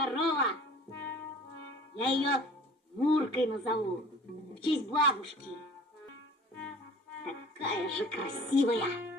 корова. Я ее Муркой назову, в честь бабушки. Такая же красивая.